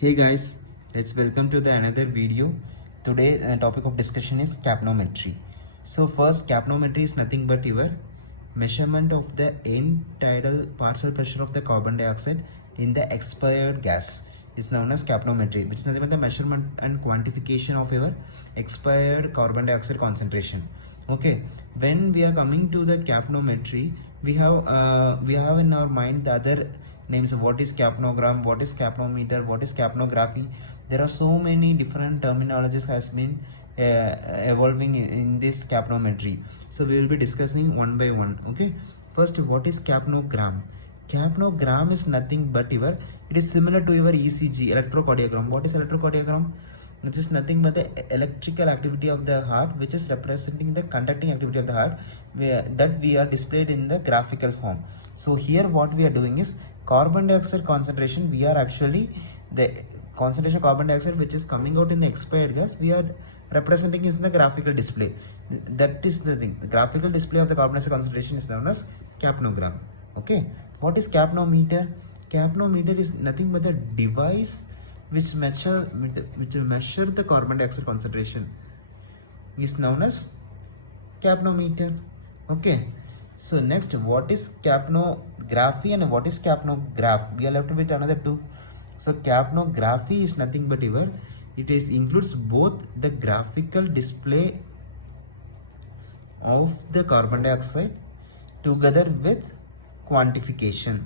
Hey guys, let's welcome to the another video. Today topic of discussion is capnometry. So first, capnometry is nothing but your measurement of the end tidal partial pressure of the carbon dioxide in the expired gas is known as capnometry, which is nothing but the measurement and quantification of your expired carbon dioxide concentration. Okay, when we are coming to the capnometry, we have in our mind the other names of what is capnogram, what is capnometer, what is capnography. There are so many different terminologies has been evolving in this capnometry. So we will be discussing one by one. Okay, first, what is capnogram? Capnogram is nothing but it is similar to your ECG, electrocardiogram. What is electrocardiogram? Which is nothing but the electrical activity of the heart, which is representing the conducting activity of the heart, that we are displayed in the graphical form. So here what we are doing is carbon dioxide concentration. We are actually the concentration of carbon dioxide which is coming out in the expired gas, we are representing is in the graphical display. That is the thing. The graphical display of the carbon dioxide concentration is known as capnogram. Okay, what is capnometer? Capnometer is nothing but the device which measure the carbon dioxide concentration is known as capnometer. Okay, so next, what is capnography and what is capnograph? We are left with another two. So capnography is nothing but it includes both the graphical display of the carbon dioxide together with quantification.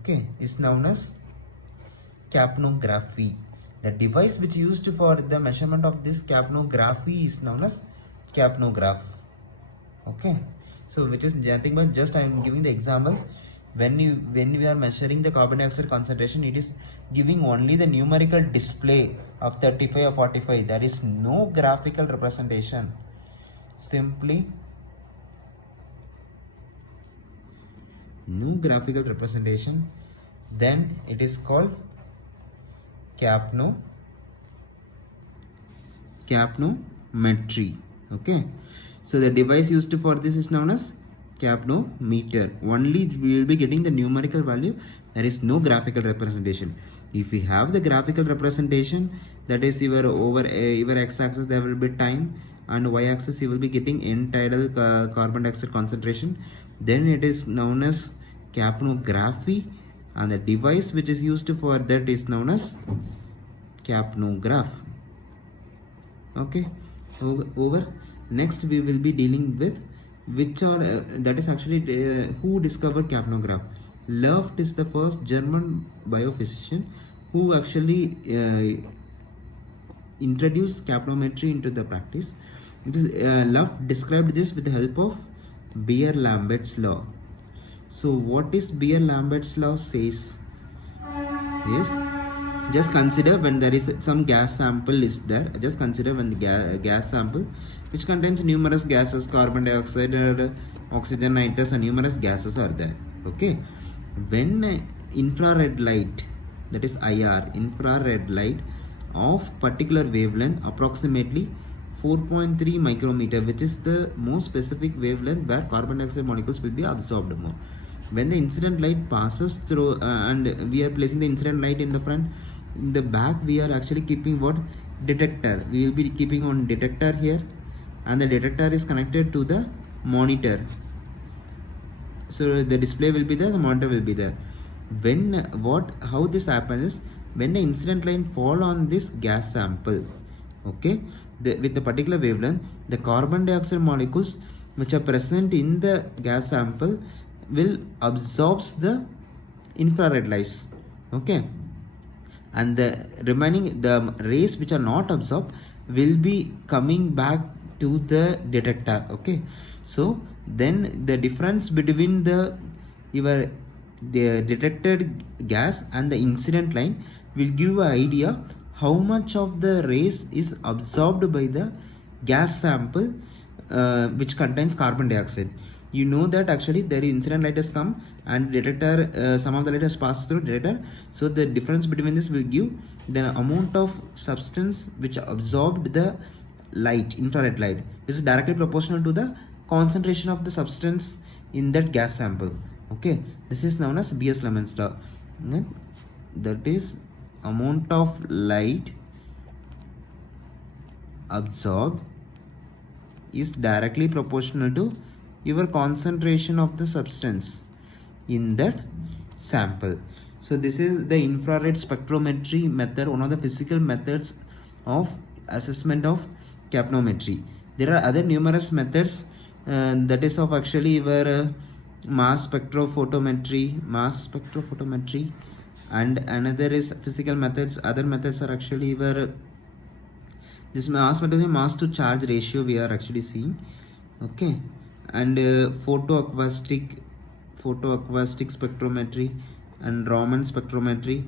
Okay, is known as capnography. The device which used for the measurement of this capnography is known as capnograph. Okay, so which is nothing but just I am giving the example. When we are measuring the carbon dioxide concentration, it is giving only the numerical display of 35 or 45. There is no graphical representation. Simply no graphical representation. Then it is called capnometry. Okay, so the device used for this is known as capnometer. Only we will be getting the numerical value. There is no graphical representation. If we have the graphical representation, that is your x-axis there will be time, and y-axis you will be getting end tidal carbon dioxide concentration. Then it is known as capnography, and the device which is used for that is known as capnograph. Okay, over. Next we will be dealing with which are that is actually who discovered capnograph. Luft is the first German biophysician who actually introduced capnometry into the practice. It is Luft described this with the help of Beer-Lambert's law. So what is Beer-Lambert's law says? Yes, just consider when there is some gas sample is there. Just consider when the gas sample which contains numerous gases, carbon dioxide, oxygen, nitrous, and numerous gases are there. Okay, when infrared light, that is IR, infrared light of particular wavelength, approximately 4.3 micrometer, which is the most specific wavelength where carbon dioxide molecules will be absorbed more. When the incident light passes through and we are placing the incident light in the front, in the back we are actually keeping what? Detector. We will be keeping on detector here, and the detector is connected to the monitor. So the display will be there, the monitor will be there. How this happens is when the incident light fall on this gas sample, okay, with the particular wavelength, the carbon dioxide molecules which are present in the gas sample will absorbs the infrared lights. Okay, and the remaining the rays which are not absorbed will be coming back to the detector. Okay, so then the difference between the detected gas and the incident line will give an idea how much of the rays is absorbed by the gas sample which contains carbon dioxide. You know that actually there incident light has come and detector, some of the light has passed through detector. So the difference between this will give the amount of substance which absorbed the light, infrared light, which is directly proportional to the concentration of the substance in that gas sample. Okay, this is known as Beer-Lambert's law. That is amount of light absorbed is directly proportional to your concentration of the substance in that sample. So this is the infrared spectrometry method, one of the physical methods of assessment of capnometry. There are other numerous methods, that is of actually your mass spectrophotometry, and another is physical methods. Other methods are actually your this mass to charge ratio we are actually seeing, okay, and photoacoustic spectrometry and Raman spectrometry.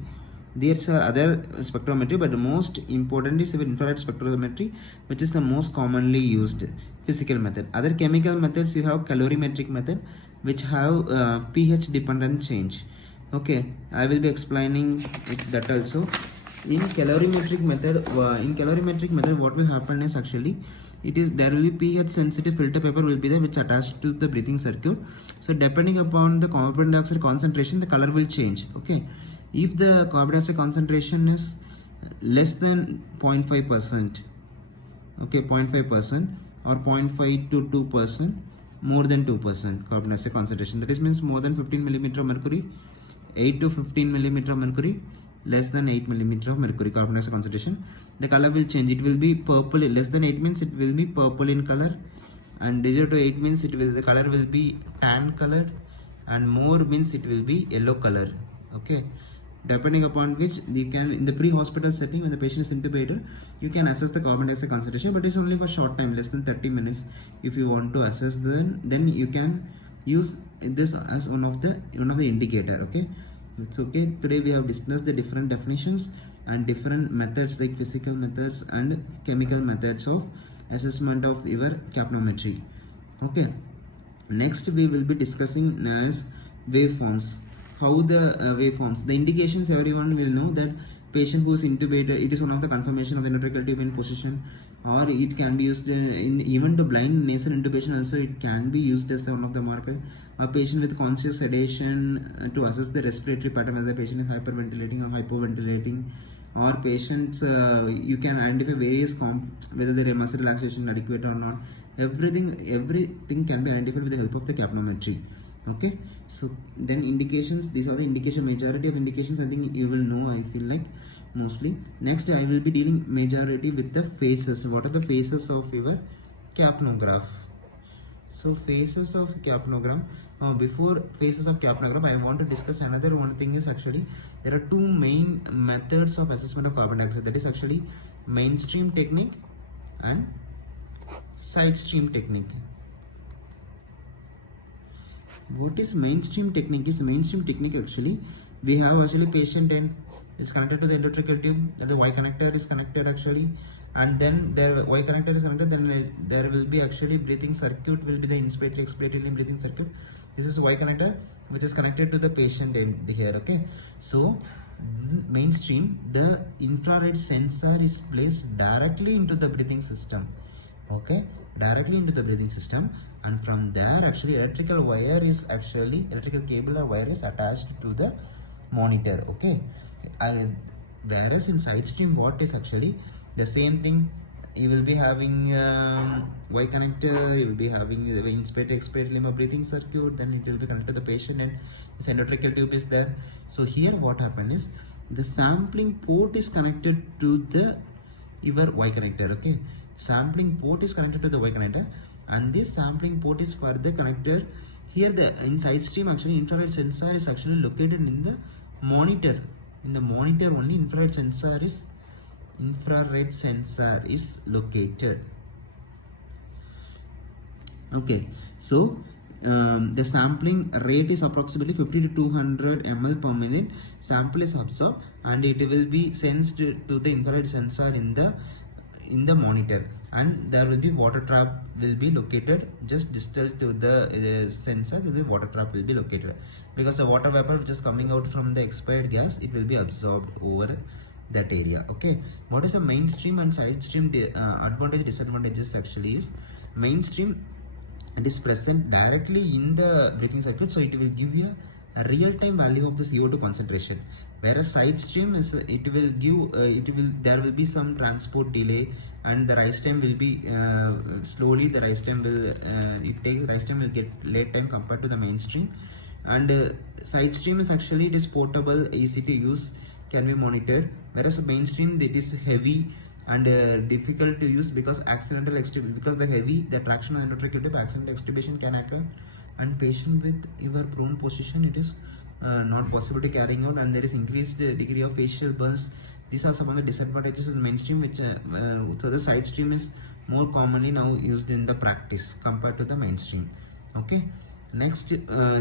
These are other spectrometry, but the most important is infrared spectrometry, which is the most commonly used physical method. Other chemical methods, you have calorimetric method, which have pH dependent change. Okay, I will be explaining that also. In calorimetric method, what will happen is actually there will be pH sensitive filter paper will be there, which attached to the breathing circuit. So depending upon the carbon dioxide concentration, the color will change. Okay, if the carbon dioxide concentration is less than 0.5%, okay, 0.5% or 0.5 to 2%, more than 2% carbon dioxide concentration, that is means more than 15 millimeter of mercury, 8 to 15 millimeter of mercury, less than 8 millimeter of mercury carbon dioxide concentration, the color will change. It will be purple. Less than 8 means it will be purple in color, and 0 to 8 means the color will be tan colored, and more means it will be yellow color. Okay, depending upon which you can, in the pre-hospital setting, when the patient is intubated, you can assess the carbon dioxide concentration, but it's only for short time, less than 30 minutes. If you want to assess, then you can use this as one of the indicator. Okay, it's okay. Today we have discussed the different definitions and different methods, like physical methods and chemical methods of assessment of your capnometry. Okay, next we will be discussing as waveforms. How the waveforms, the indications, everyone will know that patient who is intubated, it is one of the confirmation of the endotracheal tube in position, or it can be used in even to blind nasal intubation also. It can be used as one of the marker. A patient with conscious sedation, to assess the respiratory pattern, whether the patient is hyperventilating or hypoventilating, or patients, you can identify various whether their muscle relaxation adequate or not. Everything can be identified with the help of the capnometry. Okay, so then indications, these are the indication, majority of indications I think you will know, I feel like, mostly. Next I will be dealing majority with the phases. What are the phases of your capnograph? So phases of capnogram. Before phases of capnogram, I want to discuss another one thing is actually there are two main methods of assessment of carbon dioxide, that is actually mainstream technique and side stream technique. What is mainstream technique? Is mainstream technique actually, we have actually patient and is connected to the endotracheal tube, that the Y connector is connected actually, and then the Y connector is connected, then there will be actually breathing circuit will be the inspiratory expiratory breathing circuit. This is Y connector which is connected to the patient end here. Okay, so mainstream, the infrared sensor is placed directly into the breathing system. Okay, directly into the breathing system, and from there actually electrical cable or wire is attached to the monitor. Okay, whereas in side stream, what is actually the same thing, you will be having Y connector, you will be having the inspiratory expiratory breathing circuit, then it will be connected to the patient and this endotracheal tube is there. So here what happened is the sampling port is connected to the your Y connector. Okay, sampling port is connected to the Y connector, and this sampling port is further connected here. The inside stream actually infrared sensor is actually located in the monitor. In the monitor only infrared sensor is located. Okay, so the sampling rate is approximately 50 to 200 ml per minute. Sample is absorbed and it will be sensed to the infrared sensor in the monitor, and there will be water trap will be located just distal to the sensor. Will be water trap will be located, because the water vapor which is coming out from the expired gas, it will be absorbed over that area. Okay, what is the mainstream and side stream advantage disadvantages? Actually is mainstream, it is present directly in the breathing circuit, so it will give you real time value of the CO2 concentration. Whereas side stream is it will give there will be some transport delay, and the rise time will be slowly. The rise time will rise time will get late time compared to the mainstream. And side stream is actually, it is portable, easy to use, can be monitored. Whereas mainstream, it is heavy and difficult to use because accidental extubation, because the heavy, the traction and endotracheal accidental extubation can occur, and patient with your prone position, it is not possible to carrying out, and there is increased degree of facial burns. These are some of the disadvantages of the mainstream, which so the side stream is more commonly now used in the practice compared to the mainstream. Okay, next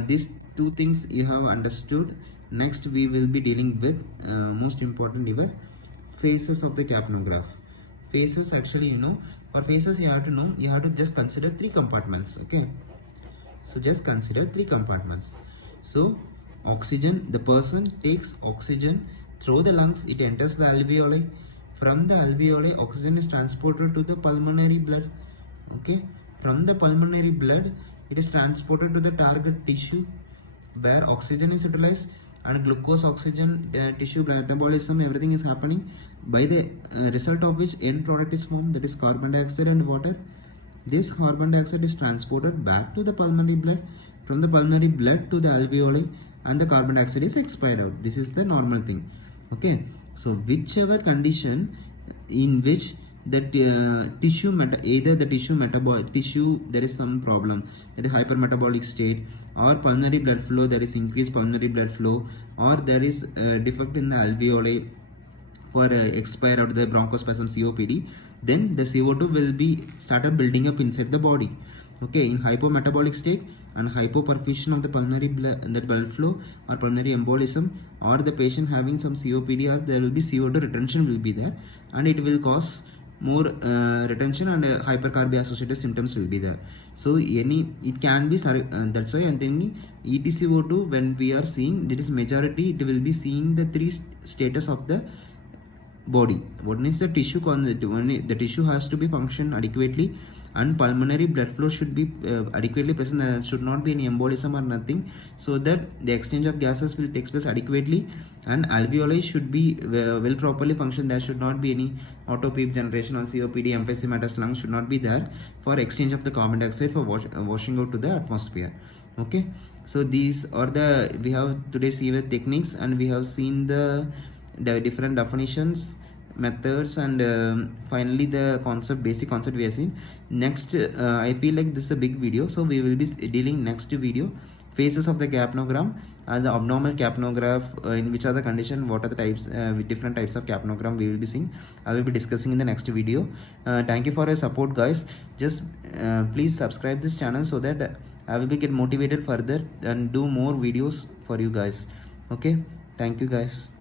these two things you have understood. Next we will be dealing with most important, your phases of the capnograph. Phases, actually, for phases you have to know, you have to just consider 3 compartments. Okay, so just consider 3 compartments. So oxygen, the person takes oxygen through the lungs, it enters the alveoli. From the alveoli, oxygen is transported to the pulmonary blood. Okay, from the pulmonary blood, it is transported to the target tissue where oxygen is utilized, and glucose oxygen tissue metabolism, everything is happening, by the result of which end product is formed, that is carbon dioxide and water. This carbon dioxide is transported back to the pulmonary blood, from the pulmonary blood to the alveoli, and the carbon dioxide is expired out. This is the normal thing. Okay, so whichever condition in which that either the tissue there is some problem, that is hypermetabolic state, or pulmonary blood flow, there is increased pulmonary blood flow, or there is defect in the alveoli for expire out the bronchospasm, COPD, then the CO2 will be started building up inside the body. Okay, in hypometabolic state and hypoperfusion of the pulmonary blood flow, or pulmonary embolism, or the patient having some COPD, or there will be CO2 retention will be there, and it will cause more retention, and hypercarbia associated symptoms will be there. So it can be that's why I'm telling EtCO2, when we are seeing, it is majority, it will be seeing the 3 status of the body. One is the tissue the tissue has to be function adequately, and pulmonary blood flow should be adequately present. There should not be any embolism or nothing, so that the exchange of gases will take place adequately, and alveoli should be well properly function. There should not be any autopeep generation on COPD, emphysematous lungs should not be there for exchange of the carbon dioxide for washing out to the atmosphere. Okay, so these are the, we have today seen the techniques, and we have seen the different definitions, methods, and finally the basic concept we have seen. Next I feel like this is a big video, so we will be dealing next video phases of the capnogram and the abnormal capnograph, in which are the condition, what are the types, with different types of capnogram we will be seeing. I will be discussing in the next video. Thank you for your support, guys. Just please subscribe this channel, so that I will be get motivated further and do more videos for you guys. Okay, thank you guys.